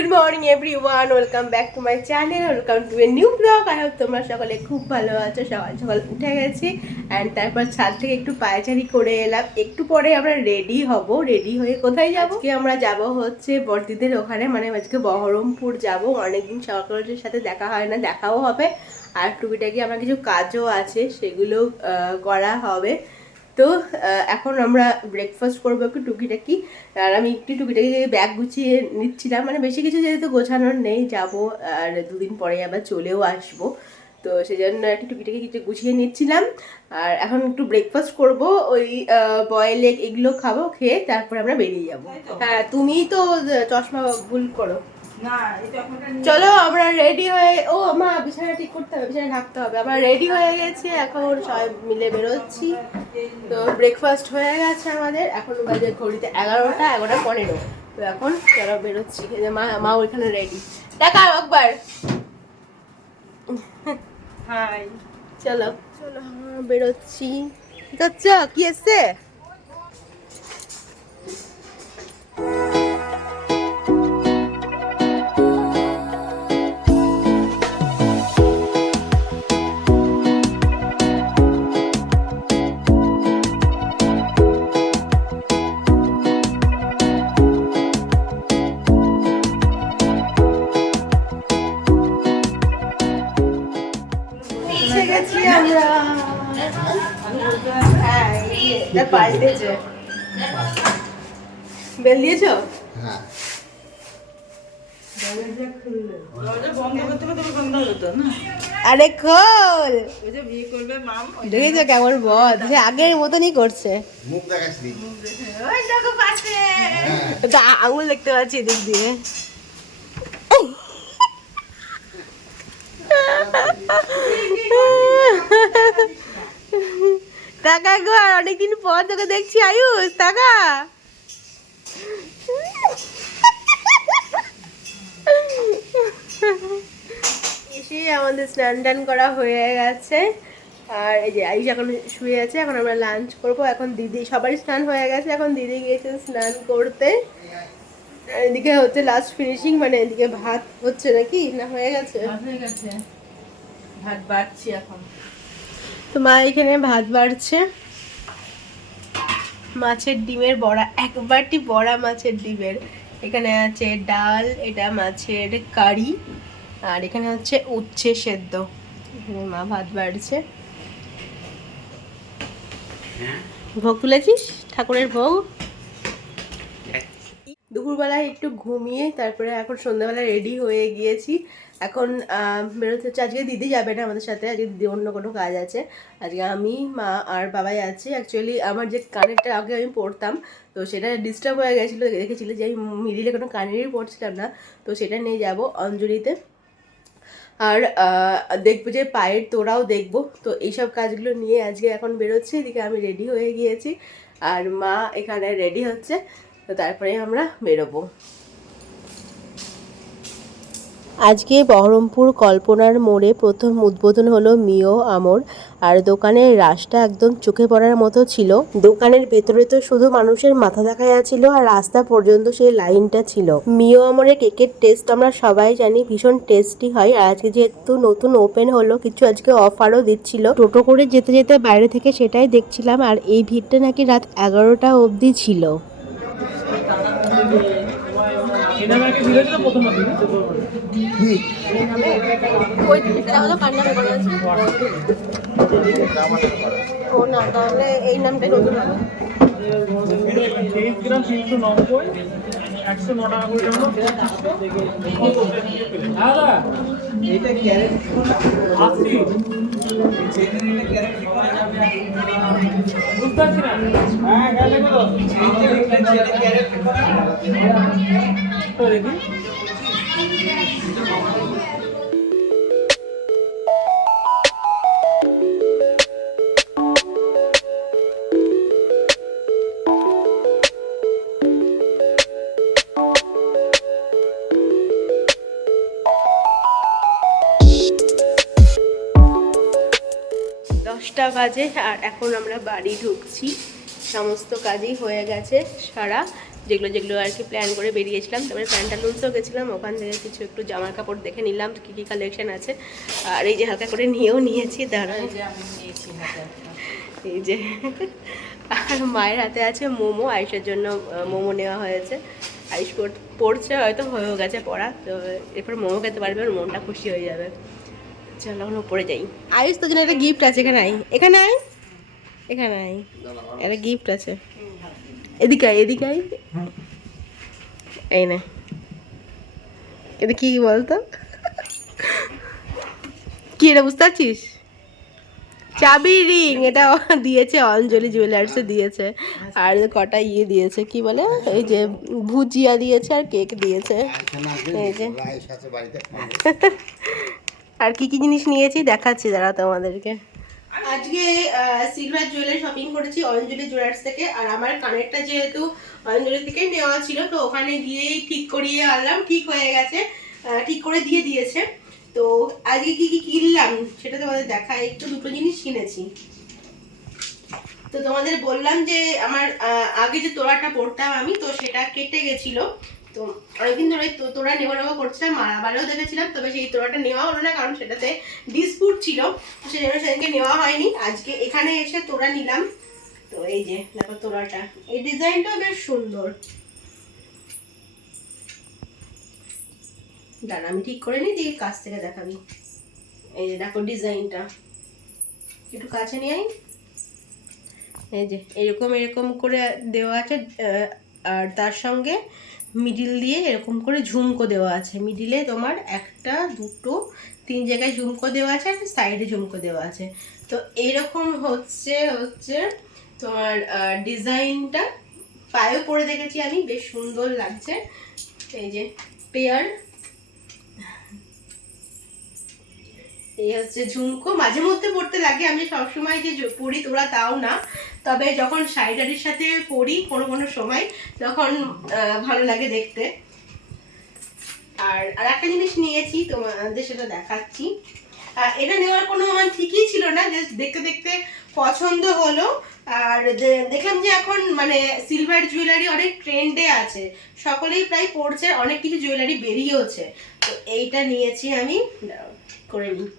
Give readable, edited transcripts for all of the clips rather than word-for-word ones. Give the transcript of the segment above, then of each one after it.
Good morning everyone, welcome back to my channel, welcome to a new blog. I hope তোমরা সকলে খুব ভালো আছো। সকাল সকাল উঠে গেছি অ্যান্ড তারপর ছাদ থেকে একটু পায়চারি করে এলাম। একটু পরে আমরা রেডি হব। রেডি হয়ে কোথায় যাবো? আজকে আমরা যাব হচ্ছে বড়দিদের ওখানে, মানে আজকে বহরমপুর যাব। অনেকদিন সকলের সাথে দেখা হয় না, দেখাও হবে। আর টুকিটাকি আমার কিছু কাজও আছে, সেগুলো করা হবে। তো এখন আমরা ব্রেকফাস্ট করবো একটু টুকিটাকি। আর আমি একটু টুকিটাকি ব্যাগ গুছিয়ে নিচ্ছিলাম, মানে বেশি কিছু যেহেতু গোছানোর নেই, যাব আর দুদিন পরে আবার চলেও আসবো। তো সেই জন্য একটু টুকিটাকি কিছু গুছিয়ে নিচ্ছিলাম। আর এখন একটু ব্রেকফাস্ট করব, ওই বয়েল এগ এগুলো খাবো, খেয়ে তারপরে আমরা বেরিয়ে যাবো। হ্যাঁ, তুমি তো চশমা ভুল করো। চলো আমরা রেডি হয়ে, ও মা বিছানা ঠিক করতে হবে, বিছানা ঢাকতে হবে। আমরা রেডি হয়ে গেছি, এখন সবাই মিলে বেরোচ্ছি। তো ব্রেকফাস্ট হয়ে গেছে আমাদের, এখন বাজে ঘড়িতে 11:15। তো এখন চলো বেরোচ্ছি। মা মা ওইখানে রেডি। দেখা একবার হাই। চলো চলো বেরোচ্ছি। কি করছো? কি এসছে? পাল্টেছে। বেল দিয়েছো? হ্যাঁ। আরে খোল, দেখেছো কেমন বদ, আগের মতনই করছে। আঙুল দেখতে পাচ্ছি এদিক দিয়ে। টাকা গো, আর অনেকদিন পর তোকে দেখছি আয়ুষ, টাকা। এসে আমাদের স্নান টান করা হয়ে গেছে। আর এই যে আয়ুষ এখন শুয়ে আছে, এখন আমরা লাঞ্চ করবো। এখন দিদি, সবারই স্নান হয়ে গেছে, এখন দিদি গিয়েছে স্নান করতে। এদিকে হচ্ছে লাস্ট ফিনিশিং, মানে এদিকে ভাত হচ্ছে নাকি না হয়ে গেছে? ভাত বাড়ছি এখন। তো মা এখানে ভাত বাড়ছে। মাছের ডিমের বড়া, একবারটি বড়া মাছের ডিমের। এখানে আছে ডাল, এটা মাছের কারি, আর এখানে হচ্ছে উচ্ছে সেদ্ধ। এখানে মা ভাত বাড়ছে। ভোগ তুলেছিস? ঠাকুরের ভোগ। দুপুরবেলায় একটু ঘুমিয়ে তারপরে এখন সন্ধ্যাবেলা রেডি হয়ে গিয়েছি। এখন বেরোতে হচ্ছে। আজকে দিদি যাবে না আমাদের সাথে, আজকে দিদি অন্য কোনো কাজ আছে। আজকে আমি, মা আর বাবাই আছি। অ্যাকচুয়ালি আমার যে কানেরটা আগে আমি পরতাম, তো সেটা ডিস্টার্ব হয়ে গেছিলো। দেখেছিলো যে আমি মিডিলে কোনো কানেরই পরছিলাম না, তো সেটা নিয়ে যাব অঞ্জলিতে। আর দেখবো যে পায়ের তোড়াও দেখবো। তো এইসব কাজগুলো নিয়ে আজকে এখন বেরোচ্ছি। এদিকে আমি রেডি হয়ে গিয়েছি আর মা এখানে রেডি হচ্ছে। তো তারপরে আমরা বেরোবো। আজকে বহরমপুর কল্পনার মোড়ে প্রথম উদ্বোধন হলো মিও আমর। আর দোকানের রাশটা একদম চোখে পড়ার মতো ছিল। দোকানের ভেতরে তো শুধু মানুষের মাথা দেখা যাচ্ছিল, আর রাস্তা পর্যন্ত সেই লাইনটা ছিল। মিও আমরের কেকের টেস্ট আমরা সবাই জানি, ভীষণ টেস্টি হয়। আর আজকে যেহেতু নতুন ওপেন হলো, কিছু আজকে অফারও দিচ্ছিল। টোটো করে যেতে যেতে বাইরে থেকে সেটাই দেখছিলাম। আর এই ভিড়টা নাকি রাত 11টা অবধি ছিল। ও না, তাহলে এই নামটাই নতুন হবে। 10টা বাজে আর এখন আমরা বাড়ি ঢুকছি। সমস্ত কাজই হয়ে গেছে সারা, যেগুলো যেগুলো আর কি প্ল্যান করে বেরিয়েছিলাম। তারপরে প্যান্টালুন্সও গেছিলাম, ওখান থেকে কিছু একটু জামার কাপড় দেখে নিলাম কী কী কালেকশন আছে। আর এই যে হালকা করে নিয়েও নিয়েছি, দাঁড়াও এই যে। আর মায়ের হাতে আছে মোমো, আয়ুষের জন্য মোমো নেওয়া হয়েছে। আয়ুষ পড়ছে, হয়তো হয়েও গেছে পড়া, তো এরপর মোমো খেতে পারবে, ওর মনটা খুশি হয়ে যাবে। চলো আমরা উপরে যাই। আয়ুষ তোর জন্য একটা গিফট আছে, এখানে আয়, এখানে আয়, এখানে আয়, একটা গিফট আছে। এদিকে আয়, এদিকে আয়, এই না, এটা কি বলতো, কি এটা বুঝতে পারছিস? চাবি রিং, এটা দিয়েছে অঞ্জলি জুয়েলার্সে দিয়েছে। আর কটা ইয়ে দিয়েছে, কি বলে, এই যে ভুজিয়া দিয়েছে আর কেক দিয়েছে। এই যে আর কি কি জিনিস নিয়েছি দেখাচ্ছি দাঁড়া তোমাদেরকে। আজকে সিলভার জুয়েলারি শপিং করেছি অঞ্জলি জুয়েলার্স থেকে। আর আমার কানেরটা যেহেতু অঞ্জলি থেকে নেওয়া ছিল, তো ওখানে গিয়েই ঠিক করিয়ে আনলাম, ঠিক হয়ে গেছে, ঠিক করে দিয়ে দিয়েছে। তো আজকে কি কি কিনলাম সেটা তোমাদের দেখাই। একটু দুটো জিনিস কিনেছি। তো তোমাদের বললাম যে আমার আগে যে তোড়াটা পরতাম আমি, তো সেটা কেটে গেছিল। তো অনেকদিন ধরে তোড়া নেওয়া করছিলাম, আবারও দেখেছিলাম, তবে সেই তোড়াটা নেওয়া হলো না, কারণ সেটাতে ডিসপুট ছিল, তো সেই জন্য সেদিনকে নেওয়া হয়নি। আজকে এখানে এসে তোড়া নিলাম। তো এই যে দেখো তোড়াটা, এই ডিজাইনটা বেশ সুন্দর। দাঁড়া আমি ঠিক করে নিই, দিয়ে কাছ থেকে দেখাবি। এই যে দেখো ডিজাইনটা, একটু কাছে নিয়ে আই। এই যে এরকম এরকম করে দেওয়া আছে, আর তার সঙ্গে মিডিল দিয়ে এরকম করে ঝুমকো দেওয়া আছে। মিডিলে তোমার একটা, দুটো, তিন জায়গায় ঝুমকো দেওয়া আছে, আর সাইডে ঝুমকো দেওয়া আছে। তো এইরকম হচ্ছে হচ্ছে তোমার ডিজাইনটা। পায়েও পরে দেখেছি আমি, বেশ সুন্দর লাগছে। এই যে পেয়ার, এই হচ্ছে ঝুমকো। মাঝে মধ্যে পড়তে লাগে, আমি সবসময় যে পরি তোরা তাও না, তবে যখন শাড়িটারির সাথে পরি কোনো কোনো সময়, তখন ভালো লাগে দেখতে। আর একটা জিনিস নিয়েছি, তোমাদের সেটা দেখাচ্ছি। এটা নেওয়ার কোনো আমার ঠিকই ছিল না, জাস্ট দেখতে দেখতে পছন্দ হলো। আর দেখলাম যে এখন মানে সিলভার জুয়েলারি অনেক ট্রেন্ডে আছে, সকলেই প্রায় পড়ছে, অনেক কিছু জুয়েলারি বেরিয়েওছে। তো এইটা নিয়েছি আমি, করে নিই।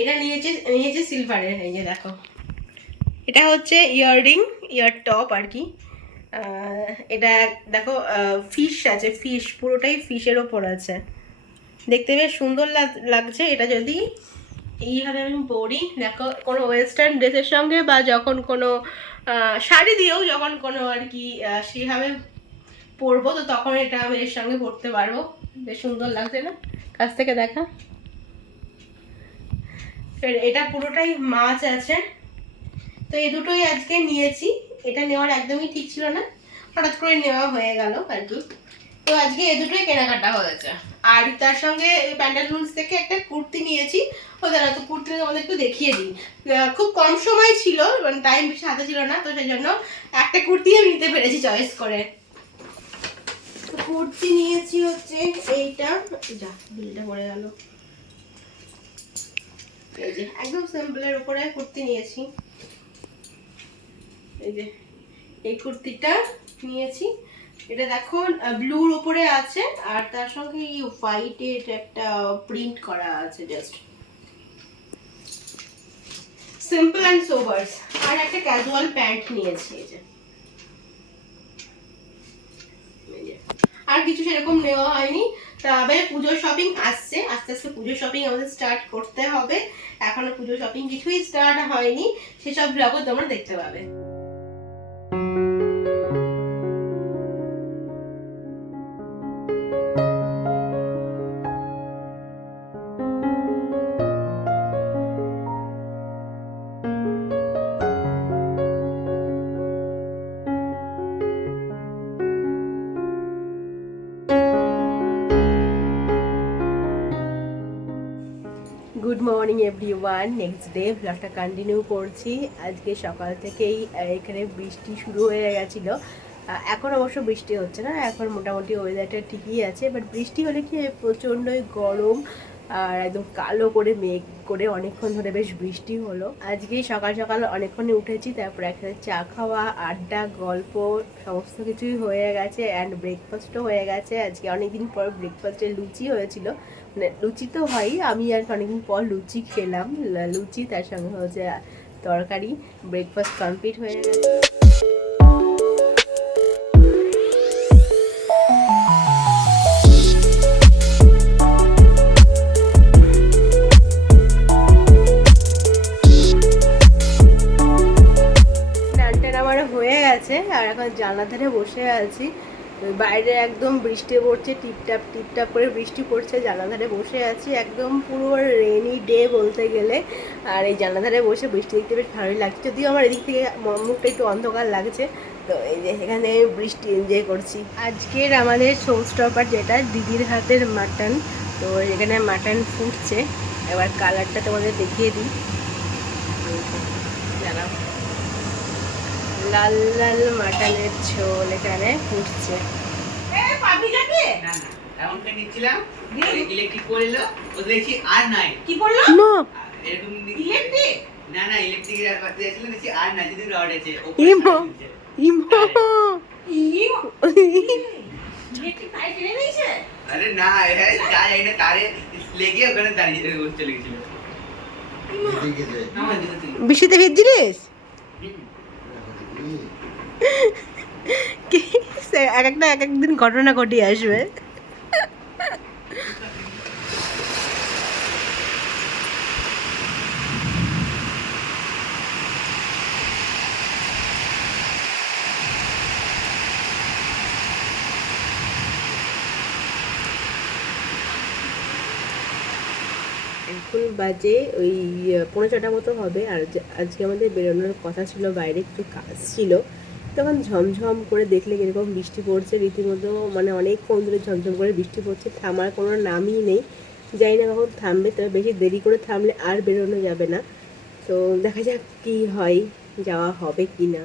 এটা নিয়েছে সিলভারের। এই যে দেখো, এটা হচ্ছে ইয়াররিং, ইয়ার টপ আর কি। এটা দেখো ফিশ আছে, ফিশ, পুরোটাই ফিশের ওপর আছে, দেখতে বেশ সুন্দর লাগছে। এটা যদি এইভাবে আমি পরি, দেখো কোনো ওয়েস্টার্ন ড্রেসের সঙ্গে, বা যখন কোনো শাড়ি দিয়েও যখন কোনো আর কি সেভাবে পরবো, তো তখন এটা আমি এর সঙ্গে পরতে পারবো। বেশ সুন্দর লাগছে না? কাছ থেকে দেখা। এটা পুরোটাই মাছ আছে। তো এই দুটোই আজকে নিয়েছি। এটা নেওয়ার একদমই ঠিক ছিল না, হঠাৎ করে নেওয়া হয়ে গেল আর কি। তো আজকে এই দুটোই কেনাকাটা হয়েছে। আর তার সঙ্গে প্যান্টালুন্স থেকে একটা কুর্তি নিয়েছি। ও দাঁড়া, তো কুর্তিটা তোমাদের একটু দেখিয়ে দিই। খুব কম সময় ছিল, মানে টাইম বেশি হাতে ছিল না, তো সেই জন্য একটা কুর্তি আমি নিতে পেরেছি চয়েস করে। তো কুর্তি নিয়েছি হচ্ছে এইটা, যা বিলটা পড়ে গেল। এই যে একদম সিম্পলের উপরে কুর্তি নিয়েছি। এই যে এই কুর্তিটা নিয়েছি, এটা দেখো ব্লুর উপরে আছে, আর তার সঙ্গে এই হোয়াইটের একটা প্রিন্ট করা আছে, জাস্ট সিম্পল অ্যান্ড সোবার্স। আর একটা ক্যাজুয়াল প্যান্ট নিয়েছি। এই যে আর কিছু সেরকম নেওয়া হয়নি। তবে পুজোর শপিং আসছে, আস্তে আস্তে পুজোর শপিং আমাদের স্টার্ট করতে হবে। এখনো পুজোর শপিং কিছুই স্টার্ট হয়নি, সেসব ব্লগও তোমরা দেখতে পাবে। Good morning everyone, next day ব্লগটা কন্টিনিউ করছি। আজকে সকাল থেকেই এখানে বৃষ্টি শুরু হয়ে গেছিলো। এখন অবশ্য বৃষ্টি হচ্ছে না, এখন মোটামুটি ওয়েদারটা ঠিকই আছে। বাট বৃষ্টি হলে কি প্রচণ্ডই গরম, আর একদম কালো করে মেঘ করে অনেকক্ষণ ধরে বেশ বৃষ্টি হলো। আজকেই সকাল সকাল অনেকক্ষণে উঠেছি, তারপর একসাথে চা খাওয়া, আড্ডা, গল্প সমস্ত কিছুই হয়ে গেছে অ্যান্ড ব্রেকফাস্টও হয়ে গেছে। আজকে অনেকদিন পর ব্রেকফাস্টে লুচি হয়েছিল, মানে লুচি তো হয়ই, আমি আর অনেকদিন পর লুচি খেলাম। লুচি তার সঙ্গে হচ্ছে তরকারি। ব্রেকফাস্ট কমপ্লিট হয়ে গেছে। হয়ে গেছে আর এখন জানলার ধারে বসে আছি। বাইরে একদম বৃষ্টি পড়ছে, টিপটাপ টিপটাপ করে বৃষ্টি পড়ছে। জানলার ধারে বসে আছি, একদম পুরো রেনি ডে বলতে গেলে। আর এই জানলার ধারে বসে বৃষ্টি দেখতে বেশ ভালোই লাগছে, যদিও আমার এদিক থেকে মুখটা একটু অন্ধকার লাগছে। তো এই যে এখানে বৃষ্টি এনজয় করছি। আজকের আমাদের শো স্টপার যেটা দিদির হাতের মাটন। তো এখানে মাটন ফুটছে, এবার কালারটা তোমাদের দেখিয়ে দিই। জানাও, লাল লাল মাটনের ঝোল এখানে ফুটছে। বৃষ্টিতে ভিজছিলিস? এক একটা এক একদিন ঘটনা ঘটিয়ে আসবে। এখন বাজে ওই 5:45 মতো হবে। আর আজকে আমাদের বেরোনোর কথা ছিল, বাইরে একটু কাজ ছিল। তখন ঝমঝম করে দেখলে কীরকম বৃষ্টি পড়ছে রীতিমতো, মানে অনেকক্ষণ ধরে ঝমঝম করে বৃষ্টি পড়ছে, থামার কোনো নামই নেই। জানি না কখন থামবে, তবে বেশি দেরি করে থামলে আর বেরোনো যাবে না। তো দেখা যাক কী হয়, যাওয়া হবে কি না।